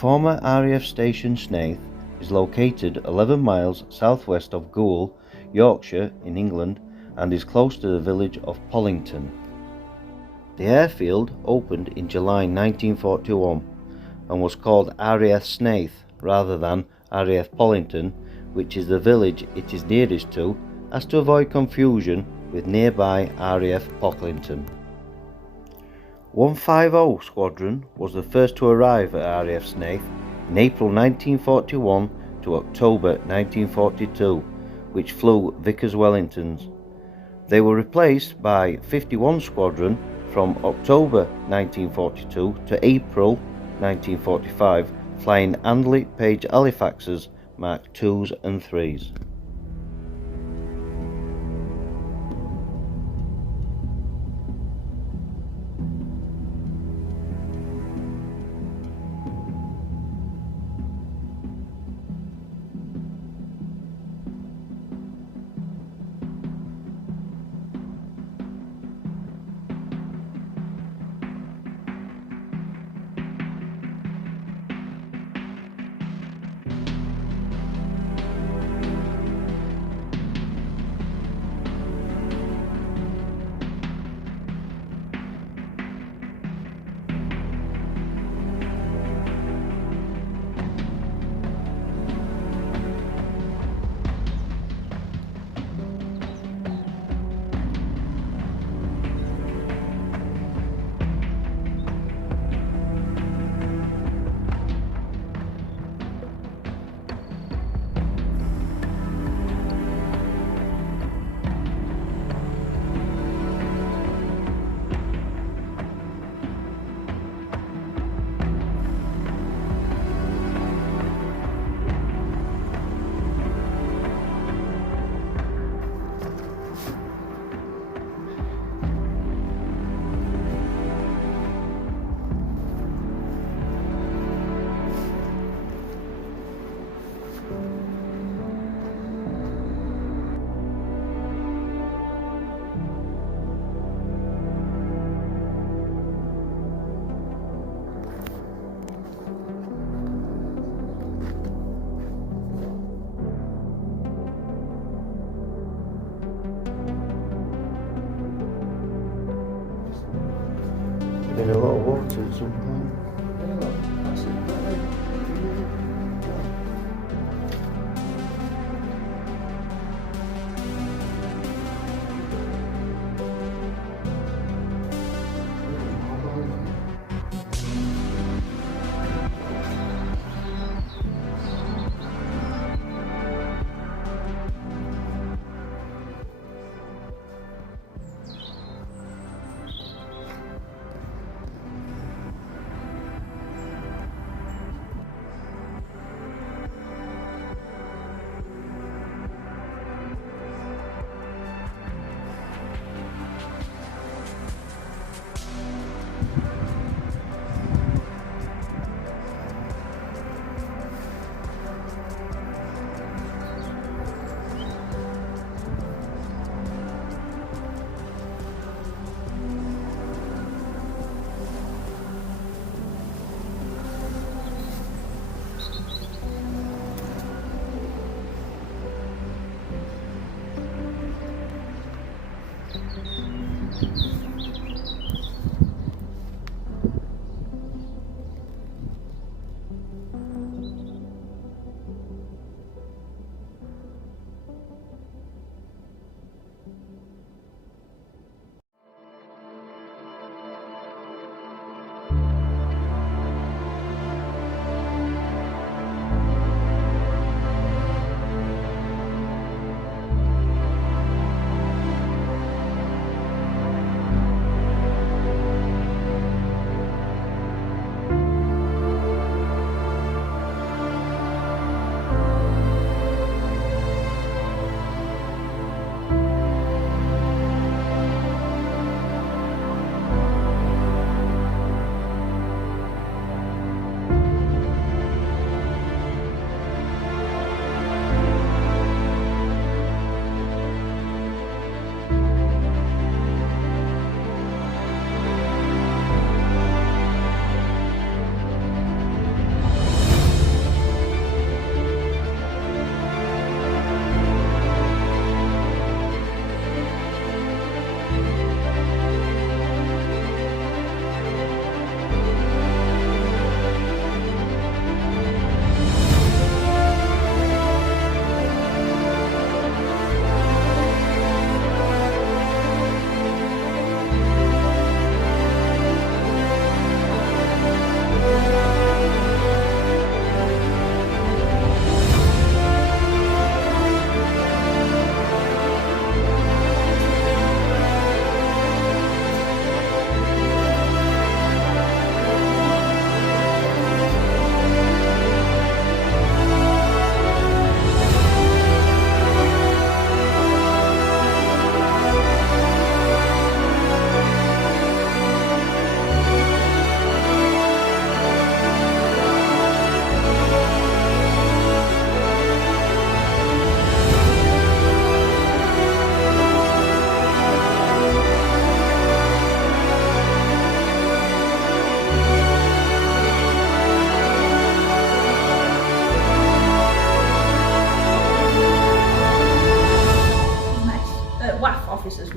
former RAF station Snaith is located 11 miles southwest of Goole, Yorkshire in England, and is close to the village of Pollington. The airfield opened in July 1941 and was called RAF Snaith rather than RAF Pollington, which is the village it is nearest to, as to avoid confusion with nearby RAF Pocklington. 150 Squadron was the first to arrive at RAF Snaith in April 1941 to October 1942, which flew Vickers Wellingtons. They were replaced by 51 Squadron from October 1942 to April 1945, flying Andley Page Halifaxes Mark IIs and IIIs. Getting a lot of water at some point.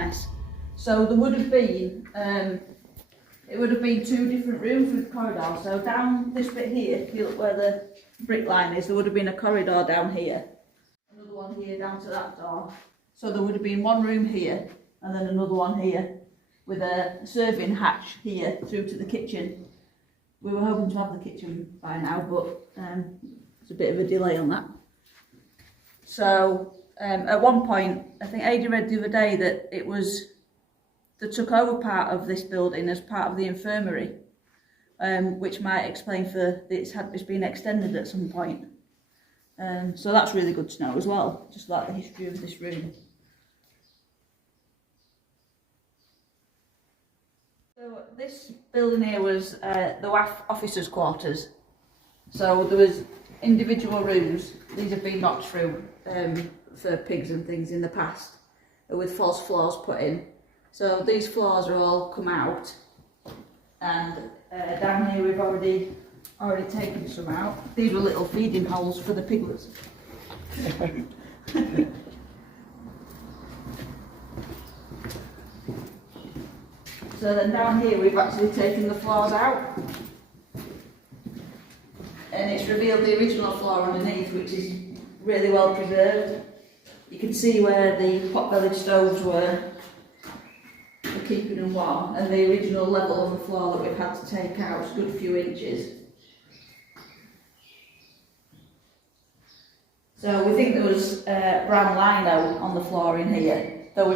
mess. So there would have been, it would have been 2 different rooms with corridors. So down this bit here, if you look where the brick line is, there would have been a corridor down here. Another one here down to that door. So there would have been 1 room here, and then another one here, with a serving hatch here through to the kitchen. We were hoping to have the kitchen by now, but there's a bit of a delay on that. So at one point, I think Ada read the other day that they took over part of this building as part of the infirmary, which might explain for it's been extended at some point. So that's really good to know as well, just like the history of this room. So this building here was the WAF officers' quarters. So there was individual rooms. These have been knocked through for pigs and things in the past, with false floors put in. So these floors are all come out, and down here we've already taken some out. These were little feeding holes for the piglets. So then down here we've actually taken the floors out, and it's revealed the original floor underneath, which is really well preserved. You can see where the pot-bellied stoves were for keeping them warm, and the original level of the floor that we've had to take out is a good few inches. So we think there was brown lino on the floor in here, though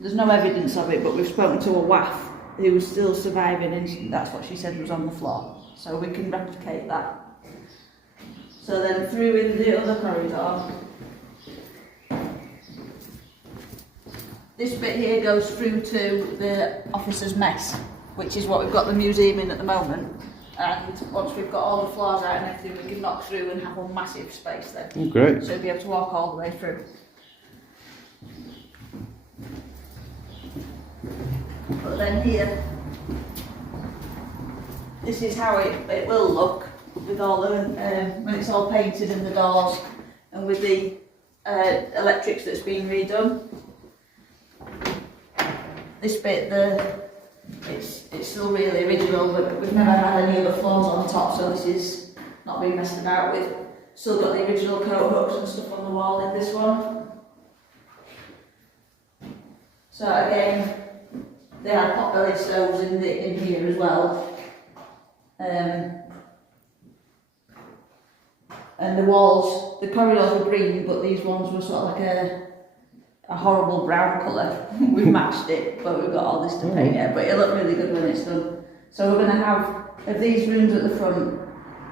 there's no evidence of it, but we've spoken to a WAF who was still surviving, and that's what she said was on the floor. So we can replicate that. So then through in the other corridor, this bit here goes through to the officers' mess, which is what we've got the museum in at the moment. And once we've got all the floors out and everything, we can knock through and have one massive space then. Oh, great. So you'll be able to walk all the way through. But then here, this is how it will look with all the when it's all painted in the doors and with the electrics that's been redone. This bit, it's still really original, but we've never had any other floors on top, so this is not been messed about with. Still got the original coat hooks and stuff on the wall in this one. So again, they had pot-bellied stoves in here as well. And the walls, the corridors were green, but these ones were sort of like a horrible brown colour. We've matched it, but we've got all this to paint yet, but it'll look really good when it's done. So we're going to have, of these rooms at the front,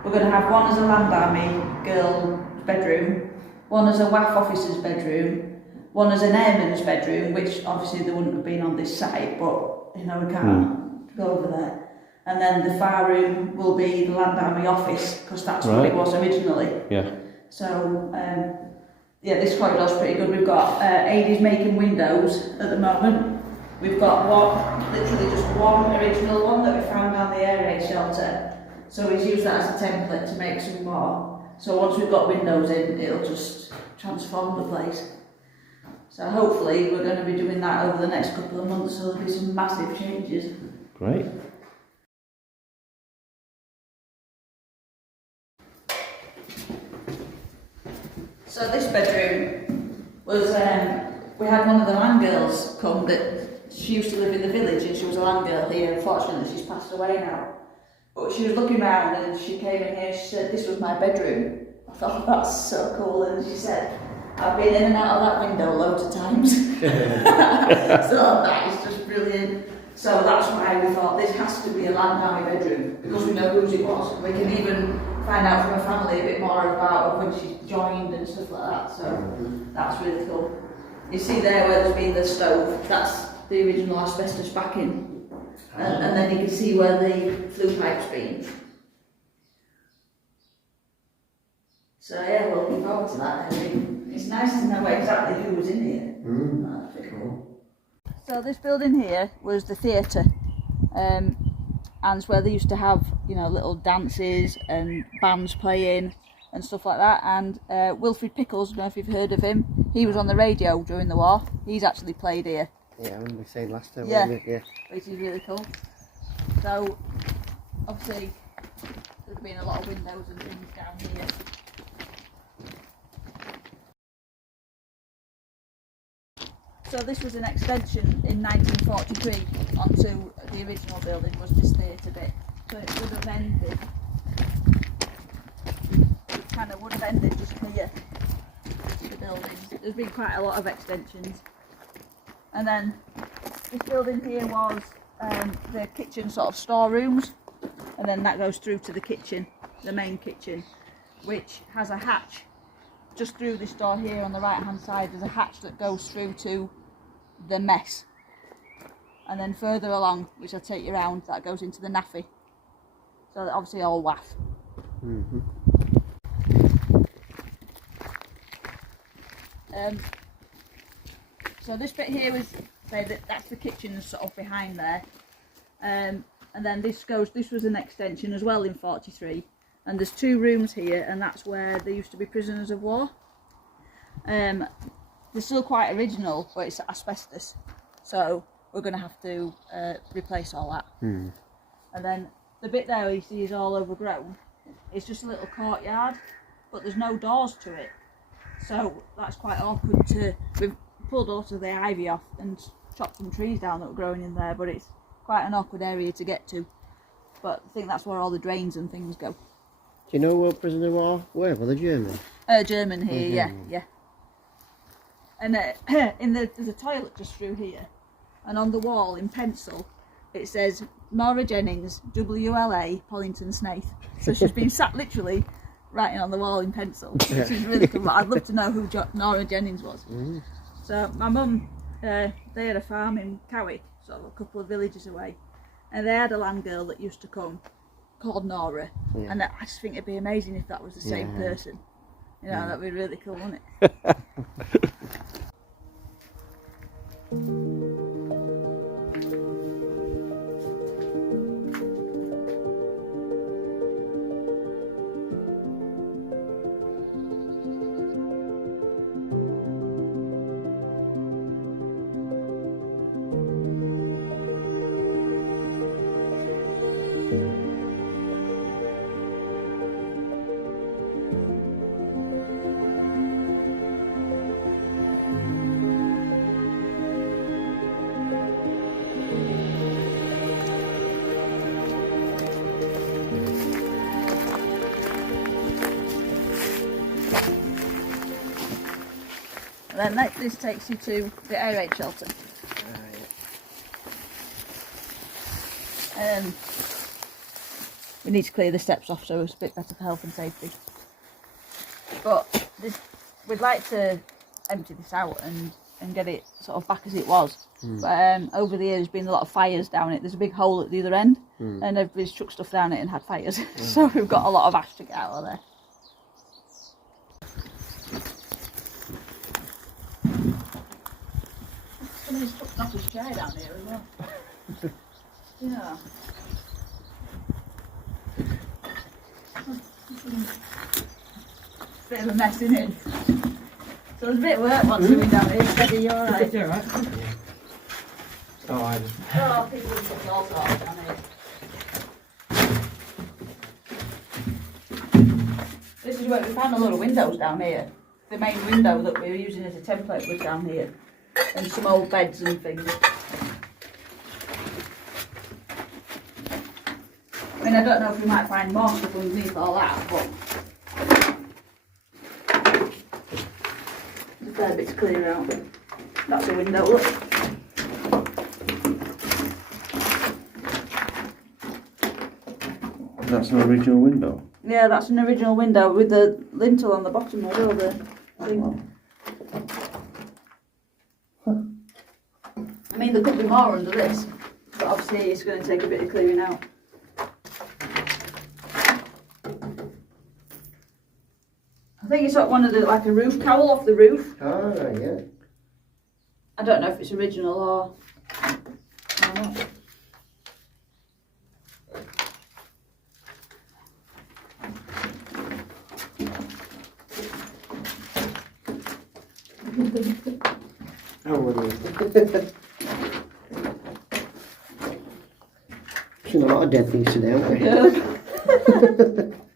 we're going to have one as a Land Army girl bedroom, one as a WAF officer's bedroom, one as an airman's bedroom, which obviously they wouldn't have been on this site, but you know, we can't go over there. And then the far room will be the Land Army office, because that's what it was originally. Yeah. So, yeah, this corridor's pretty good. We've got Adie's making windows at the moment. We've got literally just one original one that we found down the air raid shelter. So we've used that as a template to make some more. So once we've got windows in, it'll just transform the place. So hopefully we're going to be doing that over the next couple of months, so there'll be some massive changes. Great. So this bedroom was, we had one of the land girls come that she used to live in the village and she was a land girl here. Unfortunately she's passed away now. But she was looking around and she came in here, she said, "This was my bedroom." I thought, that's so cool, and she said, "I've been in and out of that window loads of times." So that is just brilliant. So that's why we thought this has to be a Land Army bedroom, because we know whose it was. We can even find out from her family a bit more about when she joined and stuff like that. So that's really cool. You see there where there's been the stove, that's the original asbestos backing. And then you can see where the flue pipe's been. So yeah, we're looking forward to that. It's nice to know exactly who was in here. That's pretty cool. So this building here was the theatre, and it's where they used to have, you know, little dances and bands playing and stuff like that. And Wilfred Pickles, I don't know if you've heard of him, he was on the radio during the war. He's actually played here. Yeah, I remember saying last time, Yeah. wasn't it? Yeah. Which is really cool. So, obviously, there's been a lot of windows and things down here. So this was an extension in 1943 onto the original building, was this theatre bit. So it would have ended, kind of would have ended just here, the buildings. There's been quite a lot of extensions. And then this building here was the kitchen sort of storerooms, and then that goes through to the kitchen, the main kitchen, which has a hatch just through this door here on the right hand side. There's a hatch that goes through to the mess, and then further along, which I'll take you around, that goes into the naffy. So obviously all WAF. Mm-hmm. So this bit here is, say that's the kitchen sort of behind there, and then this was an extension as well in 43, and there's 2 rooms here, and that's where there used to be prisoners of war. They're still quite original, but it's asbestos, so we're going to have to replace all that. And then the bit there you see is all overgrown. It's just a little courtyard, but there's no doors to it, so that's quite awkward to. We've pulled lots of the ivy off and chopped some trees down that were growing in there, but it's quite an awkward area to get to. But I think that's where all the drains and things go. Do you know what prisoner were? Where were the German? German here, yeah. And there's a toilet just through here, and on the wall in pencil it says Nora Jennings, WLA, Pollington Snaith. So she's been sat literally writing on the wall in pencil, which is really cool. I'd love to know who Nora Jennings was. So my mum, they had a farm in Cowick, sort of a couple of villages away, and they had a land girl that used to come called Nora, and I just think it'd be amazing if that was the same person. You know, that'd be really cool, wouldn't it? And then this takes you to the air raid shelter. We need to clear the steps off so it's a bit better for health and safety. But we'd like to empty this out and get it sort of back as it was. But over the years there's been a lot of fires down it. There's a big hole at the other end, and everybody's chucked stuff down it and had fires. So we've got a lot of ash to get out of there. Somebody's put an office chair down here as well. Yeah. Bit of a mess, isn't it? So there's a bit of work once doing down here. Steady, you alright? Yeah, right. Oh, I just. Oh, people have put all sorts down here. This is where we found a lot of windows down here. The main window that we were using as a template was down here. And some old beds and things. I mean, I don't know if we might find more stuff underneath all that, but there's a fair bit to clear out. That's a window, look. That's an original window? Yeah, that's an original window with the lintel on the bottom as well, the thing. I mean, there could be more under this, but obviously it's going to take a bit of clearing out. I think it's like one of the, like a roof cowl off the roof. Oh, yeah. I don't know if it's original or not. Oh, what is it? Seen a lot of dead things today, haven't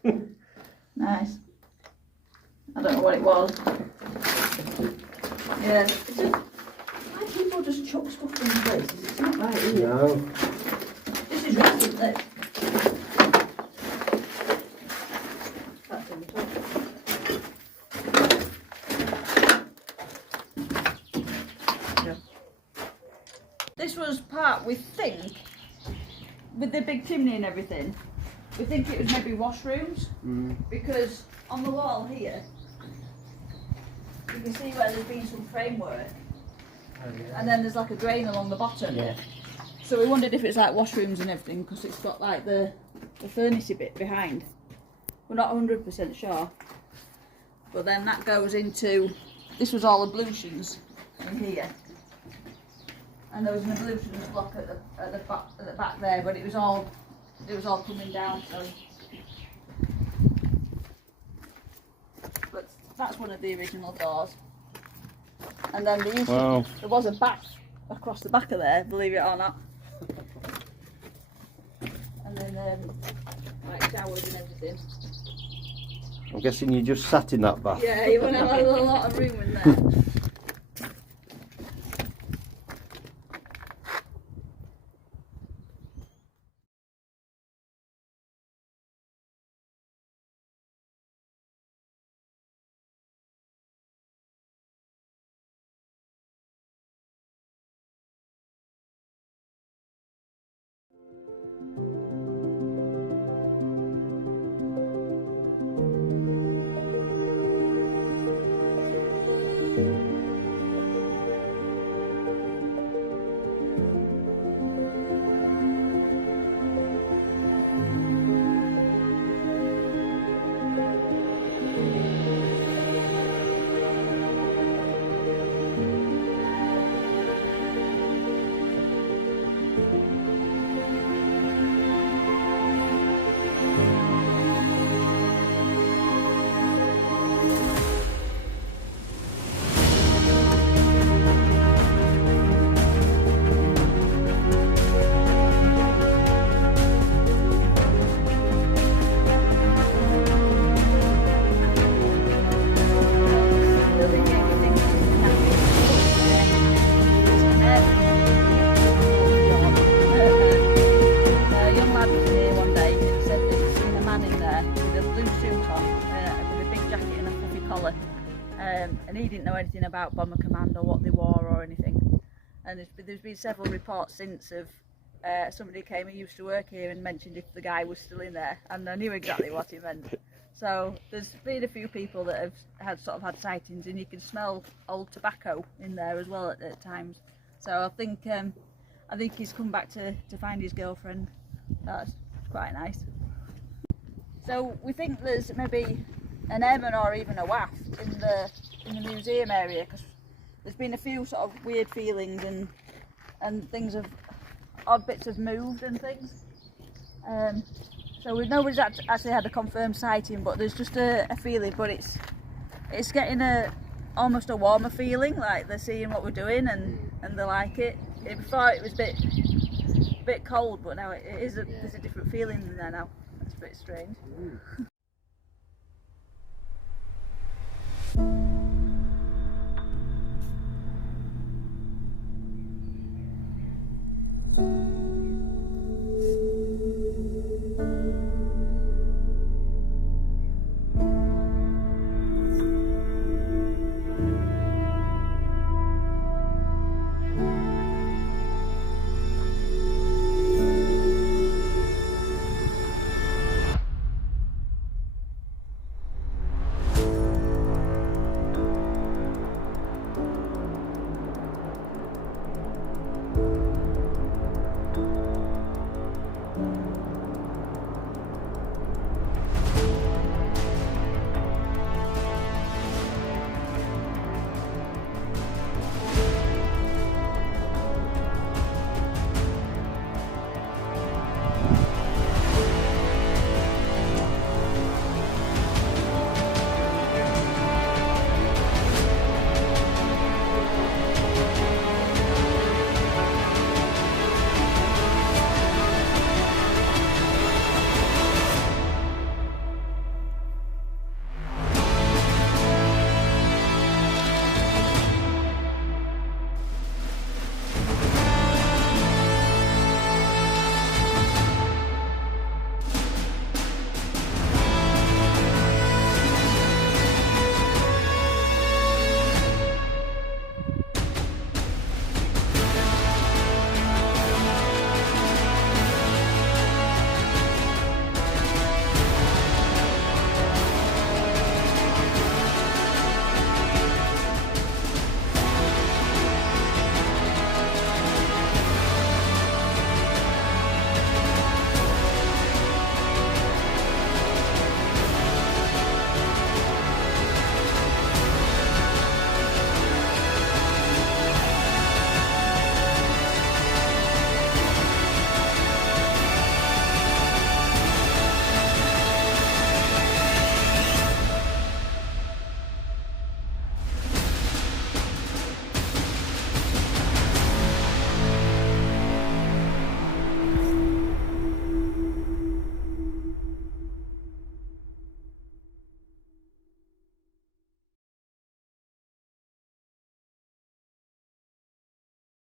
we? Nice. I don't know what it was. Yeah. It's just, why people just chuck stuff in places? It's not right, is it? No. This is right, isn't it? That's in the top. Yeah. This was part, we think, with the big chimney and everything, we think it was maybe washrooms, because on the wall here, you can see where there's been some framework, and then there's like a drain along the bottom. Yeah. So we wondered if it's like washrooms and everything, because it's got like the furnacey bit behind. We're not 100% sure. But then that goes into, this was all ablutions in here. And there was an ablutions block at the back there, but it was all coming down, so. But that's one of the original doors. And then there was a bath across the back of there, believe it or not. And then like showers and everything. I'm guessing you just sat in that bath. Yeah, you want to have a lot of room in there. And he didn't know anything about Bomber Command or what they wore or anything. And there's been several reports since of somebody came who used to work here and mentioned if the guy was still in there, and I knew exactly what he meant. So there's been a few people that have had sightings, and you can smell old tobacco in there as well at times. So I think he's come back to find his girlfriend. That's quite nice. So we think there's maybe an Airman or even a WAF in the museum area, because there's been a few sort of weird feelings and things of odd bits have moved and things. So nobody's actually had a confirmed sighting, but there's just a feeling. But it's getting almost a warmer feeling, like they're seeing what we're doing and they like it. Before it was a bit cold, but now there's a different feeling in there now. It's a bit strange.